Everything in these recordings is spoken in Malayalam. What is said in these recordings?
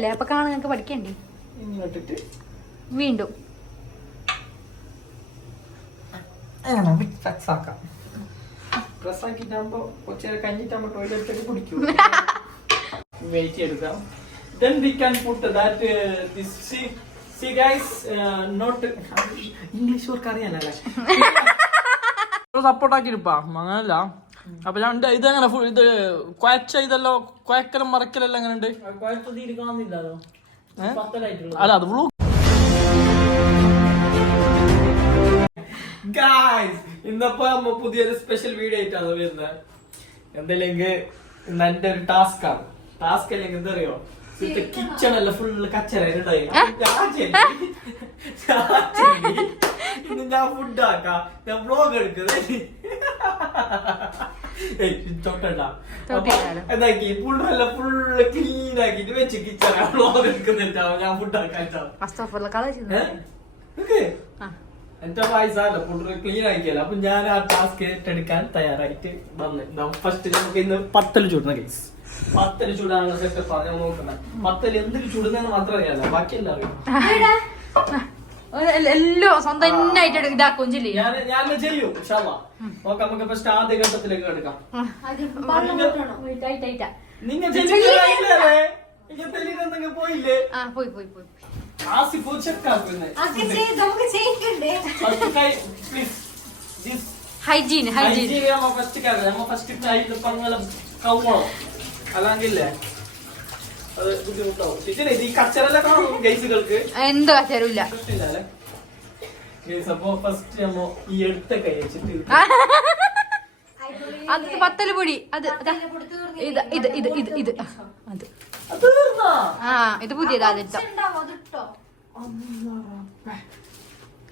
ല്ലേ അപ്പൊ കാണാൻ നിങ്ങൾക്ക് പഠിക്കണ്ടേ വീണ്ടും വെയിറ്റ് എടുക്കാം. Then we can put that this see guys not English work അറിയാനല്ലേ സപ്പോർട്ട് ആക്കിയിരിപ്പാ അങ്ങനല്ല. അപ്പൊ ഞാൻ ഇതെങ്ങനെ ഇത് കുഴച്ച ഇതല്ലോ കുഴക്കലും മറക്കലെല്ലാം എങ്ങനെ ഉണ്ട്? അല്ല അത് ഗായ്സ് ഇന്നപ്പോ നമ്മ പുതിയൊരു സ്പെഷ്യൽ വീഡിയോ ആയിട്ടാണ് വരുന്നത്. എന്തെല്ലെങ്കിൽ ഇന്ന് എന്റെ ഒരു ടാസ്ക് ആണ്. ടാസ്ക് അല്ലെങ്കിൽ എന്താ അറിയോ, കിച്ചൺ അല്ല ഫുള്ള് കച്ചറ ഇന്ന് ഞാൻ ഫുഡ് ആക്കാം, ഞാൻ വ്ലോഗ് എടുക്കുന്നത് എന്താക്കി ഫുള്ളല്ല ഫുള്ള് ക്ലീൻ ആക്കിട്ട് വെച്ച് കിച്ചൺ വ്ലോഗ് എടുക്കുന്നുണ്ടാവും. ഞാൻ ഫുഡ് ആക്കാൻ എന്റെ വയസ്സല്ല ഫുഡ് ക്ലീൻ ആക്കിയല്ല. അപ്പൊ ഞാൻ ആ ടാസ്ക് ഏറ്റെടുക്കാൻ തയ്യാറായിട്ട് വന്ന് ഫസ്റ്റ് നമുക്ക് ഇന്ന് പത്തല് ചൂടുന്ന കേസ്. പത്തല് ചൂടാനുള്ള സെറ്റപ്പ് ആണ് ഞാൻ നോക്കുന്നത്. പത്തല് എന്തൊരു ചൂടുന്നതെന്ന് മാത്രം അറിയാലോ, ബാക്കി എല്ലാം അറിയാം. എല്ലാം സ്വന്തം ഇതാക്കും ഞാൻ ചെയ്യും. നോക്കാം, നമുക്ക് ഫസ്റ്റ് ആദ്യ ഘട്ടത്തിലേക്ക് എടുക്കാം. നിങ്ങൾ പോയില്ലേ? ആസിഫ് ചെക്കാക്കുന്നത് ഹൈജീൻ അല്ലെങ്കിലേ അത് ബുദ്ധിമുട്ടാവും. ഈ കച്ചറെല്ലാം കാണും ഗൈസുകൾക്ക്, എന്തോ കച്ചറില്ല. അപ്പൊ ഫസ്റ്റ് നമ്മ ഈ എടുത്ത കൈ വെച്ചിട്ട് അത് പത്തല് പൊടി അത് ഇത് ഇത് ഇത് ഇത് ഇത് അത് ഇത് പുതിയതാ.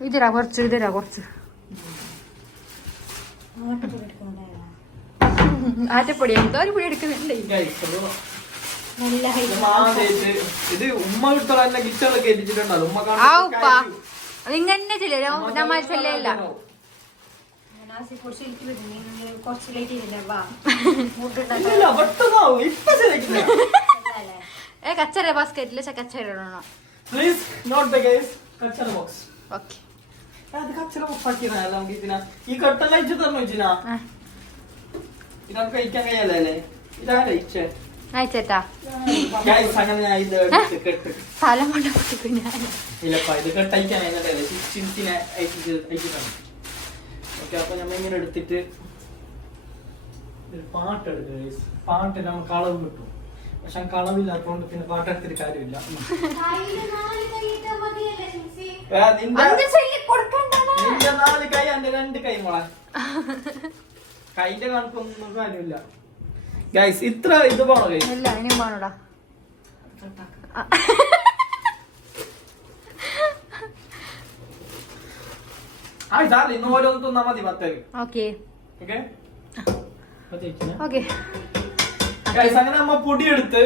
ഇതിരാ കുറച്ച് ആറ്റപ്പൊടി എന്തോ ഒരു പൊടി എടുക്കുന്നുണ്ട്. ഇത് ഉമ്മ കിട്ടണ കിച്ചണൊക്കെ എത്തിച്ചിട്ടുണ്ടല്ലോ. ഉമ്മ അതിങ്ങനെ ചെല്ലല്ലോ നമ്മ ചെല്ലല്ല. കച്ചറ ബാസ്കറ്റില് കച്ചറ ഇടണോ? ഈ കട്ടെല്ലാം ഇച്ചു തന്നു വെച്ചിനാ ഇതൊക്കെ കഴിക്കാൻ കഴിയല്ലേ? ഇതാണ് ഇച്ചേ അയച്ചേട്ടാ സ്ഥലം കൊണ്ട് ഇല്ലപ്പാ ഇത് കെട്ടയക്കാൻ ഓക്കെ. അപ്പൊ നമ്മ ഇങ്ങനെ എടുത്തിട്ട് പാട്ടെടുക്കുക. പാട്ട് നമുക്ക് അളവ് കിട്ടും, പക്ഷെ കളവില്ലാത്തോണ്ട് പിന്നെ പാട്ടെടുത്തിട്ട് കാര്യമില്ല. നിന്റെ 4 കൈ എന്റെ 2 കൈ മോളെ, കൈന്റെ കണക്കൊന്നും കാര്യമില്ല. ഗൈസ് ഇത്ര ഇത് പോണോ? ഗൈസ് ഇല്ല ഇനിയും പോണോടാ. ഇന്ന് ഓരോന്ന് തിന്നാ മതി. പത്തല് അങ്ങനെ നമ്മ പൊടിയെടുത്ത്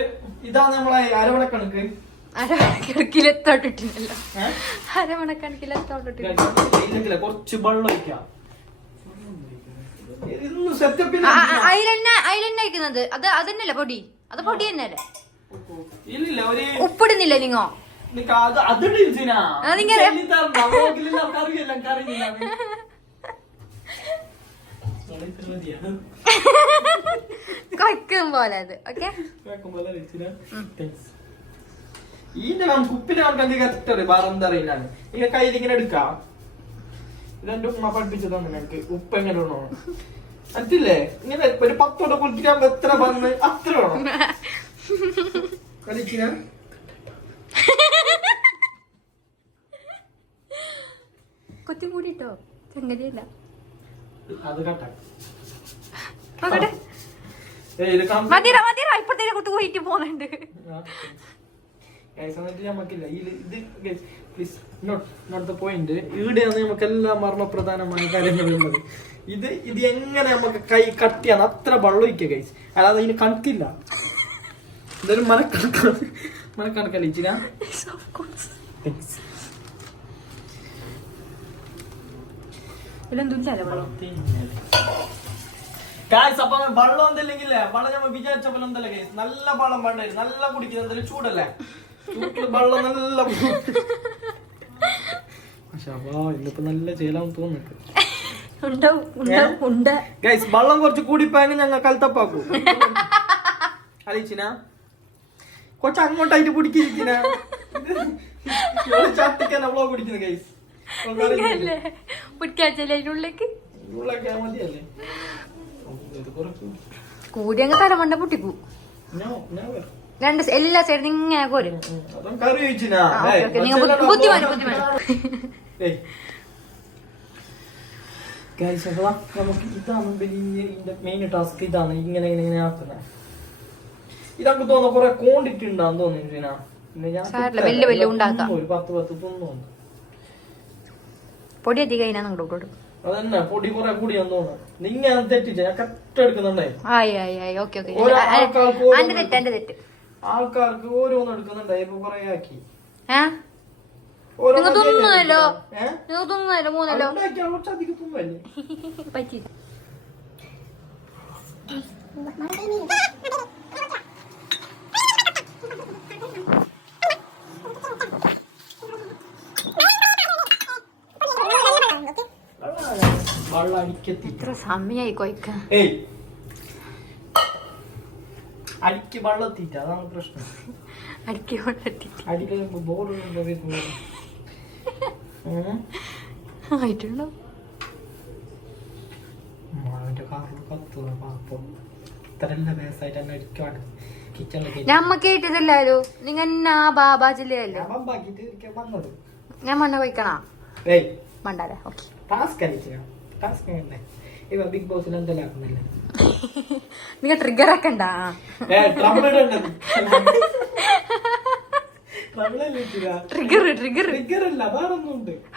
ഇതാണ് നമ്മളെ അരമണക്കണക്ക്. അരമണക്കണക്കിലെത്തോട്ടിട്ടില്ലല്ലോ, അരമണക്കണക്കിലെത്തോട്ടിട്ടില്ല. കുറച്ച് വെള്ളം ഒഴിക്കാം. അയിലെണ്ണ അത് അതന്നെയല്ലേ പൊടി? അത് പൊടി തന്നെയല്ലേ? ഇല്ല ഉപ്പിടുന്നില്ല നിങ്ങോ? കൊയ്ക്കും പോലെ അത്. ഓക്കെ കുപ്പിനെ വേറെന്തറിയില്ലാണ്. ഈ കയ്യിൽ ഇങ്ങനെ എടുക്കാം. ഇതെന്റെ ഉമ്മ പഠിപ്പിച്ചതാണ് എനിക്ക് ഉപ്പ് എങ്ങനെ ഇടണോ. അറ്റില്ലേ ഇങ്ങനെ ഒരു 10 കുളിക്കാൻ എത്ര പറഞ്ഞ് അത്ര വേണം കളിക്കുന്ന. കൊത്തി മൂടിട്ടോ ചങ്ങരിയല്ല അത് കട്ടെ ഇപ്പഴത്തേക്ക് കുത്തു പോയിട്ട് പോകുന്നുണ്ട്. നമുക്കില്ല ഈടെയാണ് നമുക്ക് എല്ലാം മർമ്മപ്രധാനമായ കാര്യങ്ങൾ വരുന്നത്. ഇത് എങ്ങനെ നമുക്ക് കൈ കട്ടിയാണ് അത്ര വെള്ളമൊഴിക്കുക ഗൈസ്, അല്ലാതെ ഇതിന് കണക്കില്ല. ഇതൊരു മനക്കണക്കല്ല ഇച്ചിന. ഗൈസ് അപ്പൊ വെള്ളം എന്തില്ലെങ്കിലേ വെള്ളം നമ്മൾ വിചാരിച്ച പോലെ എന്തല്ലേ ഗൈസ് നല്ല വെള്ളം വേണ്ടായിരുന്നു നല്ല കുടിക്കുന്നത് എന്തായാലും ചൂടല്ലേ ചൂട്ടില് വെള്ളം നല്ല പക്ഷെ അപ്പൊ ഇന്നിപ്പോ നല്ല ചേലാന്ന് തോന്നുന്നുണ്ട് ഗൈസ് വെള്ളം കുറച്ച് കൂടിപ്പോയെങ്കിൽ ഞങ്ങൾ കൽത്തപ്പാക്കൂ അലിച്ചിന കൊച്ചു അങ്ങോട്ടായിട്ട് പിടിക്കിരിക്കുന്ന ചട്ടിക്കന്നെ വ്ളോഗ് പിടിക്കുന്നു ഗൈസ് മതിയല്ലേ കൂടി അങ്ങ് തലമണ്ട പൊട്ടിക്കൂ രണ്ട് എല്ലാ സൈഡിൽ ഇങ്ങനെ കോരും നമുക്ക് ഇതാണ് മെയിൻ ടാസ്ക് ഇതാണ് ഇങ്ങനെ ഇങ്ങനെ ആക്കുന്നത് ഇതൊക്കെ തോന്നുന്നു കൊറേ ക്വാണ്ടിറ്റി ഉണ്ടാന്ന് തോന്നുന്നു ഒരു 10 തോന്നുന്നു പൊടി അധികം അങ്ങോട്ട് അതന്നെ പൊടി കുറെ കൂടിയാന്ന് തോന്നുന്നു നിങ്ങൾ തെറ്റിച്ച ഞാൻ കറക്റ്റ് എടുക്കുന്നുണ്ടായി ആൾക്കാർക്ക് ഓരോന്ന് എടുക്കുന്നുണ്ടായി ഇപ്പൊ കൊറേ ആക്കി പറ്റി എത്ര സമയായി കൊയ്ക്ക അടിക്ക് വെള്ളത്തിട്ട് അതാണ് പ്രശ്നം അടിക്ക് വെള്ളത്തിട്ട് അടിക്കുമ്പോ ബോർഡ് ആയിട്ടുണ്ടോ ഞമ്മ കേട്ടതല്ലോ നിങ്ങ ബാബാജില്ലല്ലോ ഞാൻ മണ്ണ പോയിക്കണ മണ്ടാലേ ഓക്കെ ബിഗ് ബോസിൽ എന്തെല്ലാം ആക്കുന്നില്ല നിങ്ങ ട്രിഗർ ആക്കണ്ട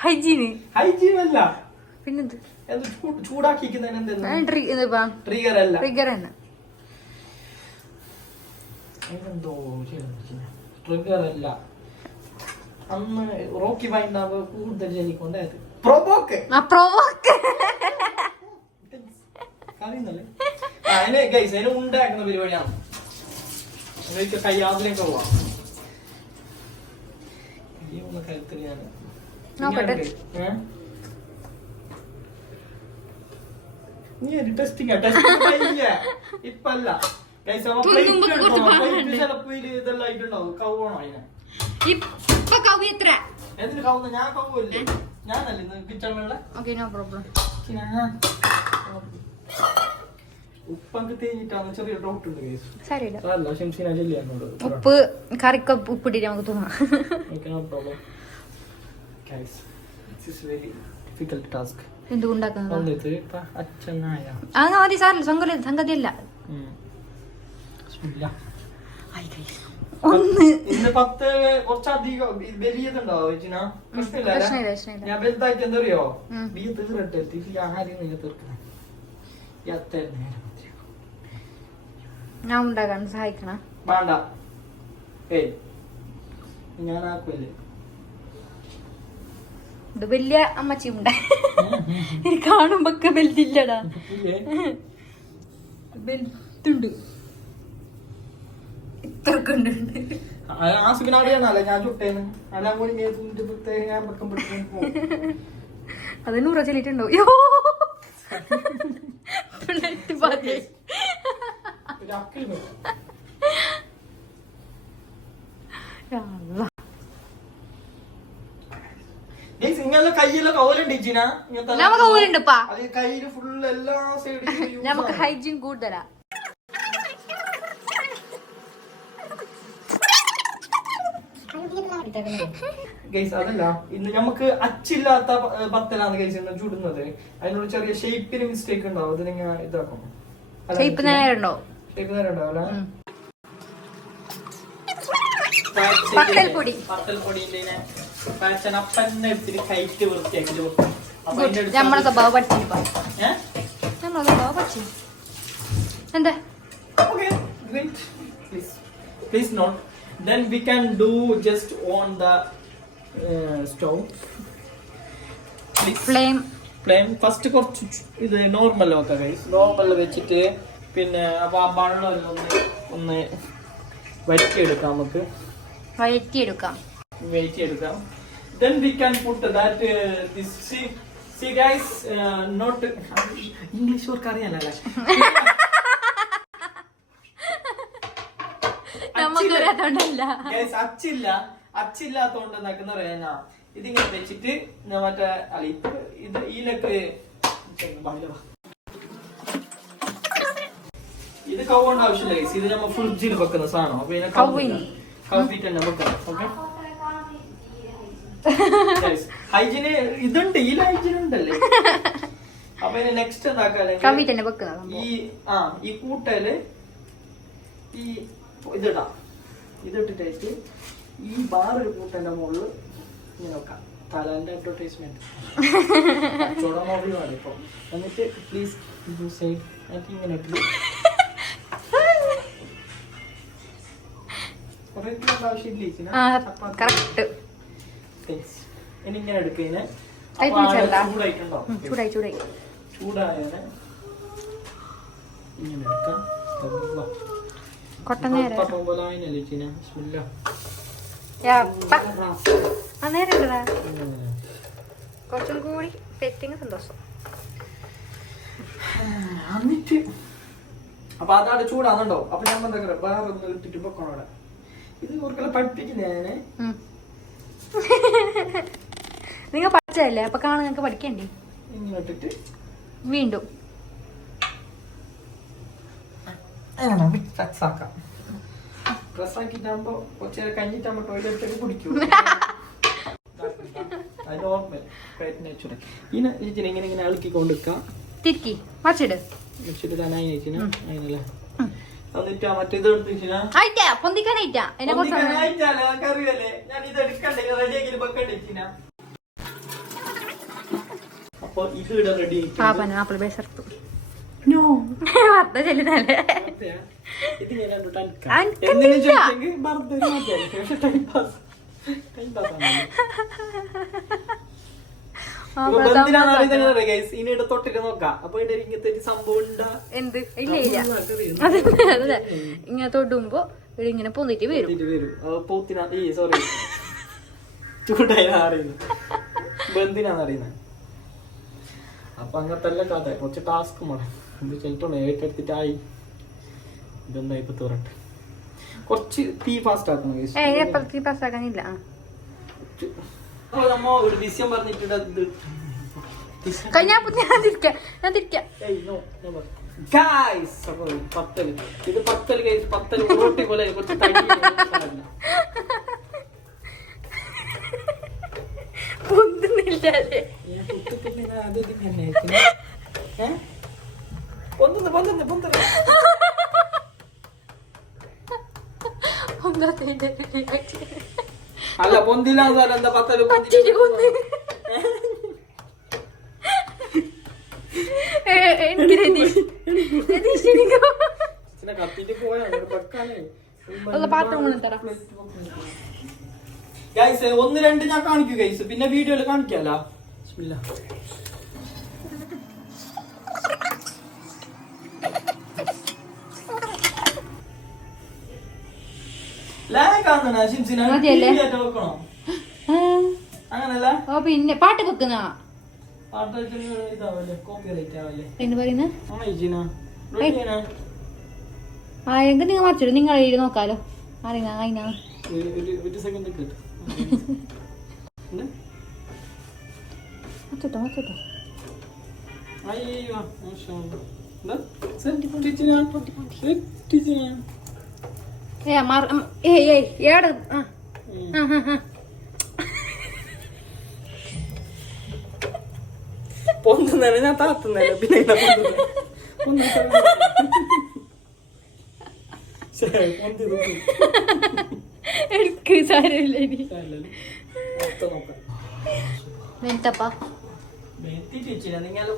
ഹൈജീൻ അല്ല പിന്നെന്ത് ട്രിഗർ അല്ല അന്ന് റോക്കി വൈൻഡാവ് കൂടുതൽ ജനിക്കൊണ്ടായത് പ്രൊവോക്ക് അതിനെ ഉണ്ടാക്കുന്ന പരിപാടിയാണ് കയ്യാതിലേക്ക് പോവാം കരുത്തിൽ ഞാൻ നീ ടെസ്റ്റിംഗ് ഇപ്പല്ല ചിലപ്പോ ഇതെല്ലാം ആയിട്ടുണ്ടാവും കൗവാണോ അതിനെ എന്തിന് കൗന്ന ഞാൻ കൗവല്ലേ ഞാനല്ലേ കിച്ചണിലുള്ള ഉപ്പൊക്കെ തേഞ്ഞിട്ടാണ് ചെറിയ ഡൗട്ട് ഉണ്ട് ഉപ്പ് കറിക്ക് ഉപ്പിട്ടിട്ട് നമുക്ക് തോന്നാം എന്തുകൊണ്ടാക്കുന്നത് അത് മതി സാറില്ല സംഗതിയല്ല ഇന്ന് 10 കുറച്ചധികം വലിയതുണ്ടാവും ഞാൻ വലുതായിട്ട് എന്തറിയോ ബീ തീരട്ടെ ആഹാരം തീർക്കണം ഞാൻ ഉണ്ടാക്കാൻ സഹായിക്കണ വേണ്ട ഞാൻ ആക്കുമല്ലേ ഇത് വലിയ അമ്മച്ചി ഉണ്ടായി കാണുമ്പോ ബെൽറ്റില്ലടാ ബെൽറ്റുണ്ട് ഇത്രക്കുണ്ട് ആസിനാറിയാണല്ലേ ഞാൻ ചുട്ടേന്ന് അത് 100 ചെല്ലിട്ടുണ്ടോ നിങ്ങളുടെ കയ്യിലെ കൗലുണ്ട് കയ്യില് ഫുള്ള് എല്ലാ സൈഡിലും നമുക്ക് ഹൈജീൻ കൂടുതലാ അതല്ല ഇന്ന് നമുക്ക് അച്ചില്ലാത്ത പത്തലാണ് ഗൈസ് ഇന്ന് ചുടുന്നത് അതിനോട് ചെറിയ ഷേപ്പിന് മിസ്റ്റേക്ക് ഉണ്ടാവും അത് നിങ്ങൾ ഇതാക്കണം ഷേപ്പ് നേരണ്ടോ നമ്മളെ സ്വഭാവം പഠിച്ചു എന്താ please note then we can do just on the stove please. flame plain first കുറച്ച് ഇത് നോർമൽ നോക്കാം ഗൈസ്. നോർമൽ വെച്ചിട്ട് പിന്നെ അപ്പൊ ആ ബണ്ണെല്ലാം ഒന്ന് വഴറ്റിയെടുക്കാം. നമുക്ക് വഴറ്റിയെടുക്കാം. Then we can put that this see guys not English work അറിയാനല്ലേ. അച്ചില്ലാത്തോണ്ട് എന്താക്കുന്ന പറയാ ഇതിങ്ങനെ വെച്ചിട്ട് മറ്റേ ഇത് ഈലൊക്കെ ഇത് കവ്വേണ്ട ആവശ്യമില്ല ഗൈസ്. ഇത് നമ്മ ഫ്രിഡ്ജിൽ വെക്കുന്ന സാധനം. അപ്പൊ ഇതിനെ കവ്വിട്ട് തന്നെ വെക്കണം. ഓക്കെ ഹൈജീന് ഇതുണ്ട്, ഈ ഹൈജീൻ ഉണ്ടല്ലേ. അപ്പൊ ഇനി നെക്സ്റ്റ് എന്താക്കാല്ലേ ഈ കൂട്ടല് ഈ ഇതിടാം. ഇതിട്ടിട്ട് ഈ ബാറ് കൂട്ടന്റെ മുകളിൽ ഇങ്ങനെ വെക്കാം. തലാന്റെ അഡ്വർടൈസ്മെന്റ് ചോടമോബിലാണ് ഇപ്പൊ. എന്നിട്ട് പ്ലീസ് സൈഡ് ഇങ്ങനെ ഇട്ട് ഇനി ഇങ്ങനെ എടുക്കുന്നതിന് ചൂടായ ഇങ്ങനെ എടുക്കാം. കുറച്ചും കൂടി പെറ്റിങ് സന്തോഷം. എന്നിട്ട് അപ്പൊ അതാണ് ചൂടാന്നുണ്ടോ. അപ്പൊ ഞാൻ എന്താ വേറെ ഒന്ന് ഇട്ടിട്ട് പൊക്കോടെ. ഇത് കുറക്കെല്ലാം പഠിപ്പിക്കുന്നേ നിങ്ങൾ പഠിച്ചതല്ലേ, അപ്പൊ കാണാൻ നിങ്ങൾക്ക് പഠിക്കണ്ടേ. ഇങ്ങനെ ഇട്ടിട്ട് വീണ്ടും ഡ്രസ്സാക്കിട്ടാകുമ്പോ കുറച്ചേരം കഴിഞ്ഞിട്ടാകുമ്പോ ടോയ്ലറ്റിലേക്ക് കുടിക്കും. ഇങ്ങനെ ഇങ്ങനെ അളുക്കി കൊണ്ടുവെക്കാം. തിരിക്കി മറിച്ചിട് വെച്ചിട്ട് തന്നെ അതിനല്ലേ. എന്നിട്ട് മറ്റേത് കറിയല്ലേ. ഞാൻ ഇത് എടുക്കണ്ടേ റെഡിയാക്കി വെക്കണ്ടേ. അപ്പൊ ഇത് ഇവിടെ റെഡി ഇനിയുടെ തൊട്ടിട്ട് നോക്കാം. അപ്പൊ ഇങ്ങനത്തെ ഒരു സംഭവം എന്ത് ഇല്ല ഇല്ല അതെ ഇങ്ങനെ തൊടുമ്പോ ഇങ്ങനെ പൊന്നിട്ട് വരും. പോത്തിനാ ഈ സോറി ചൂടായിനാ അറിയുന്നത്, ബന്ധിനാന്ന് അറിയുന്നത്. അപ്പൊ അങ്ങനത്തെ എല്ലാം കഥ കുറച്ച് ടാസ്ക് വേണം. ഇത് ചെല്ലിട്ടുണ്ട് ഏറ്റെടുത്തിട്ടായി. ഇതെന്താ ഇപ്പൊ തുറട്ടെ. കുറച്ച് തീ ഫാസ്റ്റ് ആക്കണം. നമ്മ ഒരു വിഷയം പറഞ്ഞിട്ട് പത്തല് ഇത് പത്തല് കൈസ് പത്തല് റോട്ടി പോലെ കുറച്ച് അല്ല പൊന്തില്ല എന്താ പത്തല് കത്തിട്ട് പോയാ ഗൈസ് 1-2 ഞാൻ കാണിക്കൂ ഗൈസ്, പിന്നെ വീഡിയോയിൽ കാണിക്കാലോ. അങ്ങനല്ല പിന്നെ പാട്ട് വെക്കുന്ന ആരെങ്കിലും നിങ്ങൾ മറിച്ചിടും. നിങ്ങൾ എഴുതി നോക്കാലോ. അറിയാ പൊന്തുന്നേ ഞാൻ താത്തുന്നേ പിന്നെ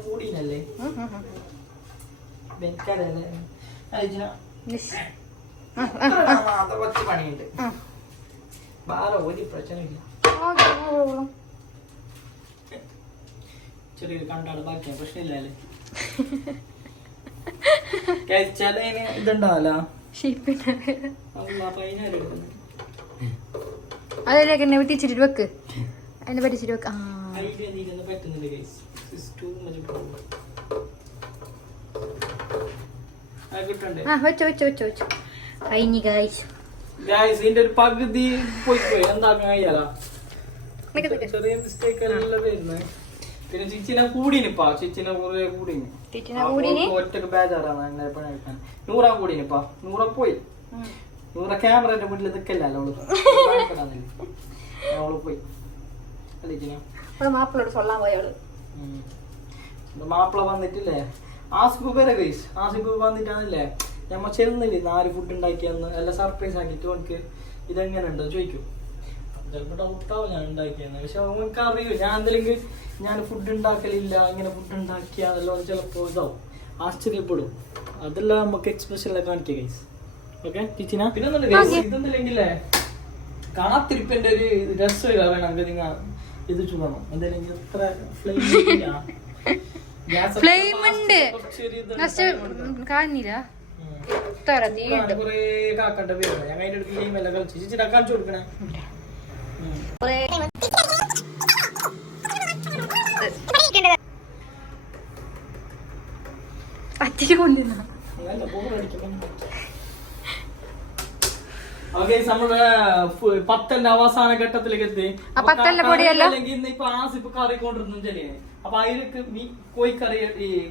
കൂടിനല്ലേ കുറച്ച് പണിയുണ്ട്. വേറെ ഒരു പ്രശ്നമില്ല. ചെറിയ കണ്ടാട് ബാക്കിയാ പ്രശ്നമില്ലല്ലേ കഴിച്ചാലതിന് ഇതുണ്ടാവല്ല അതിലേക്ക് എന്നെ വെട്ടിച്ചിട്ട് വെക്ക് എന്നെ പറ്റിച്ചിട്ട് വെക്ക്. പറ്റുന്നില്ല വെച്ചോ വെച്ചോ വെച്ചോ വെച്ചോ കഴിഞ്ഞു ഗായ്സ്. ഇതിന്റെ ഒരു പകുതി പോയി എന്താക്കാൻ കഴിയാലോ. ചെറിയ മിസ്റ്റേക്ക് എല്ലാം വരുന്നത്. പിന്നെ ചിച്ചിനെ കൂടിനിപ്പാ ചിച്ചിനെ കുറെ കൂടിന് ഒറ്റക്ക് ബേജാറാണ് എന്നെ പണിയെടുക്കാൻ. 100 കൂടിനിപ്പാ 100 പോയി 100 ക്യാമറന്റെ വീട്ടിൽ നിൽക്കല്ല അവള് പോയി മാപ്പിളോട് സൊല്ലാൻ പോയോള്. മാപ്പിള വന്നിട്ടില്ലേ ആസിഫ് വരെ ഗൈസ്. ആസിഫ് വന്നിട്ടാണല്ലേ ഞമ്മ ചെന്നില്ലേ 4 ഫുഡ് ഉണ്ടാക്കിയെന്ന് എല്ലാം സർപ്രൈസ് ആക്കിട്ട് അവനക്ക് ഇതെങ്ങനെ ഉണ്ടോ ചോദിക്കും. ചിലപ്പോ ഡൗട്ടാവും ഞാൻ ഉണ്ടാക്കിയെന്ന്. പക്ഷെ അവനക്ക് അറിയൂ ഞാൻ എന്തെങ്കിലും ഞാൻ ഫുഡ് ഉണ്ടാക്കലില്ല ഇങ്ങനെ ഫുഡ് ഉണ്ടാക്കിയാണല്ലോ ചിലപ്പോ ഇതാവും ആശ്ചര്യപ്പെടും. അതെല്ലാം നമുക്ക് എക്സ്പ്രഷനിലെ കാണിക്കുക ഗൈസ്. ഓക്കെ ടീച്ചിന പിന്നെ ഇതൊന്നുമില്ലെങ്കിലേ കാത്തിരിപ്പിന്റെ ഒരു രസം വേണമെങ്കിൽ നിങ്ങൾ ഇത് ചൂടണം എന്തെങ്കിലും എത്ര ഫ്ലെയിം ഉണ്ട് കാണില്ല കൊറേ കാക്കണ്ട പേര് ഞാൻ അതിന്റെ അടുത്ത് ഗെയിം എല്ലാം കളിച്ചു ചേച്ചിട്ട് കാണിച്ചു കൊടുക്കണേ. അച്ഛന് കൊണ്ടുവന്ന നമ്മുടെ 10ന്റെ അവസാന ഘട്ടത്തിലേക്ക് എത്തി. ഇപ്പൊ ആസിഫ് കറി കൊണ്ടിരുന്നു അപ്പൊ അതിലേക്ക്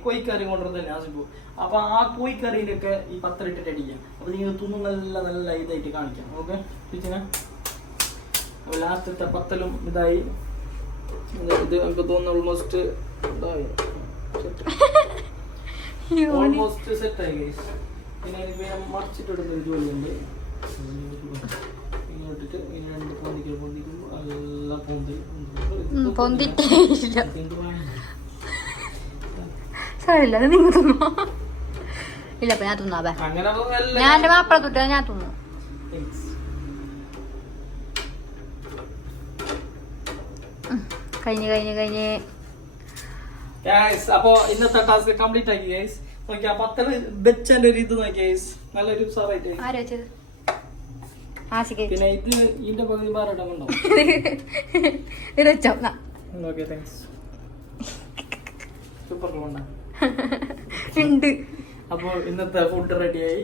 കോഴിക്കറി കൊണ്ടിരുന്നല്ലേ ആസിഫ്. അപ്പൊ ആ കോഴിക്കറിന്റെ ഒക്കെ ഈ 10 ഇട്ടിട്ട് അടിക്കാം. അപ്പൊ നിങ്ങൾ തുന്നു നല്ല നല്ല ഇതായിട്ട് കാണിക്കാം. ഓക്കെ ടീച്ചറെ ലാസ്റ്റത്തെ 10 ഇതായി. ഇത് നമുക്ക് തോന്നുന്നു ഓൾമോസ്റ്റ് ഇതായി ഓൾമോസ്റ്റ് സെറ്റ് ആയി ഗൈസ്. പിന്നെ എനിക്ക് മറിച്ചിട്ടിടുന്ന ഒരു ജോലിയുണ്ട്. ഇങ്ങോട്ടിട്ട് ഇങ്ങനെ 2 പൊന്തിക്കുമ്പോ എല്ലാം സാരില്ല നിങ്ങൾ തിന്നോ. ഇല്ല ഞാൻ തിന്നാ ഞാൻ എന്റെ മാപ്പിള തൊട്ടാ ഞാൻ തിന്നു. കഴിഞ്ഞ് അപ്പൊ ഇന്നത്തെ ടാസ്ക് കംപ്ലീറ്റ് ആക്കി ഗൈസ്. നോക്കിയാ 10 ബെച്ചന്റെ ഒരു ഇത് നോക്കിയ ഗൈസ് നല്ലൊരു സാറായിട്ട്. പിന്നെ ഇത് ഇതിന്റെ പകുതി ബാറോട്ടുണ്ടോ. ഓക്കെ താങ്ക്സ് സൂപ്പർ ഉണ്ട്. അപ്പൊ ഇന്നത്തെ ഫുഡ് റെഡിയായി.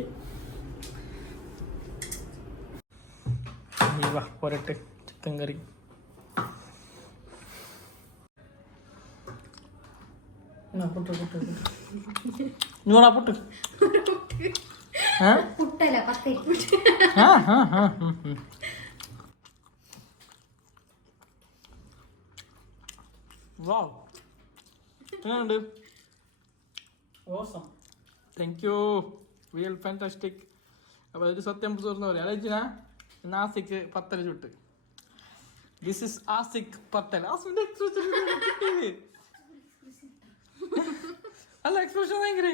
പോരട്ടെ ചിക്കൻ കറി. പുട്ട് പുട്ടല്ല പത്തരി. Thank you real fantastic. അപ്പൊ ഇത് സത്യം തുറന്ന പോലെ അലജിന നാസിക് 10 ചുട്ട്. ദിസ് ഇസ് ആസിക് 10. ആസിന്റെ എക്സ്പ്രഷൻ അല്ല എക്സ്പ്രഷൻ ഭയങ്കര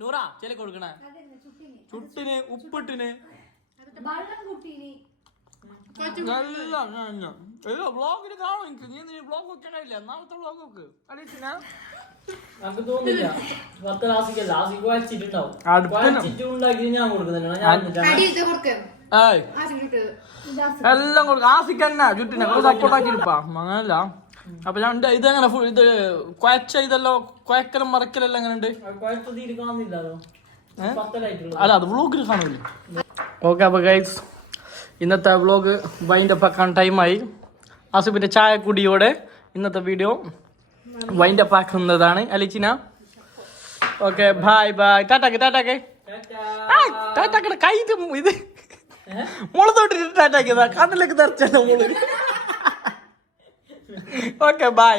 നൂറാ ചില കൊടുക്കണേ ചുട്ടിന് ഉപ്പിട്ടിന് ബ്ലോഗിന് കാണും എനിക്ക്. നീ ബ്ലോഗ് വെക്കണില്ല നാളത്തെ ബ്ലോഗ് വെക്ക് അടിച്ചിന നമുക്ക് തോന്നില്ല. എല്ലാം കൊടുക്കും ആസിക്ക് തന്നെ ചുറ്റിനെ സപ്പോർട്ട് ആക്കിയിരിപ്പാ അങ്ങനല്ല. അപ്പൊ ഞാൻ ഇതെങ്ങനെ ഇത് കുഴച്ച ഇതല്ലോ കുഴക്കലും മറക്കലെല്ലാം എങ്ങനെ ഉണ്ട്. അല്ല അത് വ്ളോഗിൽ കാണൂല. ഓക്കെ അപ്പൊ ഗൈസ് ഇന്നത്തെ വ്ളോഗ് വൈൻഡപ്പ് ആക്കാൻ ടൈമായി. ആസിഫിന്റെ ചായ കുടിയോടെ ഇന്നത്തെ വീഡിയോ വൈൻഡപ്പ് ആക്കുന്നതാണ് അലിച്ചിന. ഓക്കെ ബൈ ബൈ ടാറ്റാക്ക് കൈ ഇത് മുള തൊട്ടിട്ട് ടാറ്റാക്കിയതാ കണ്ണിലേക്ക് തെറിച്ചാ മോള്. Okay by.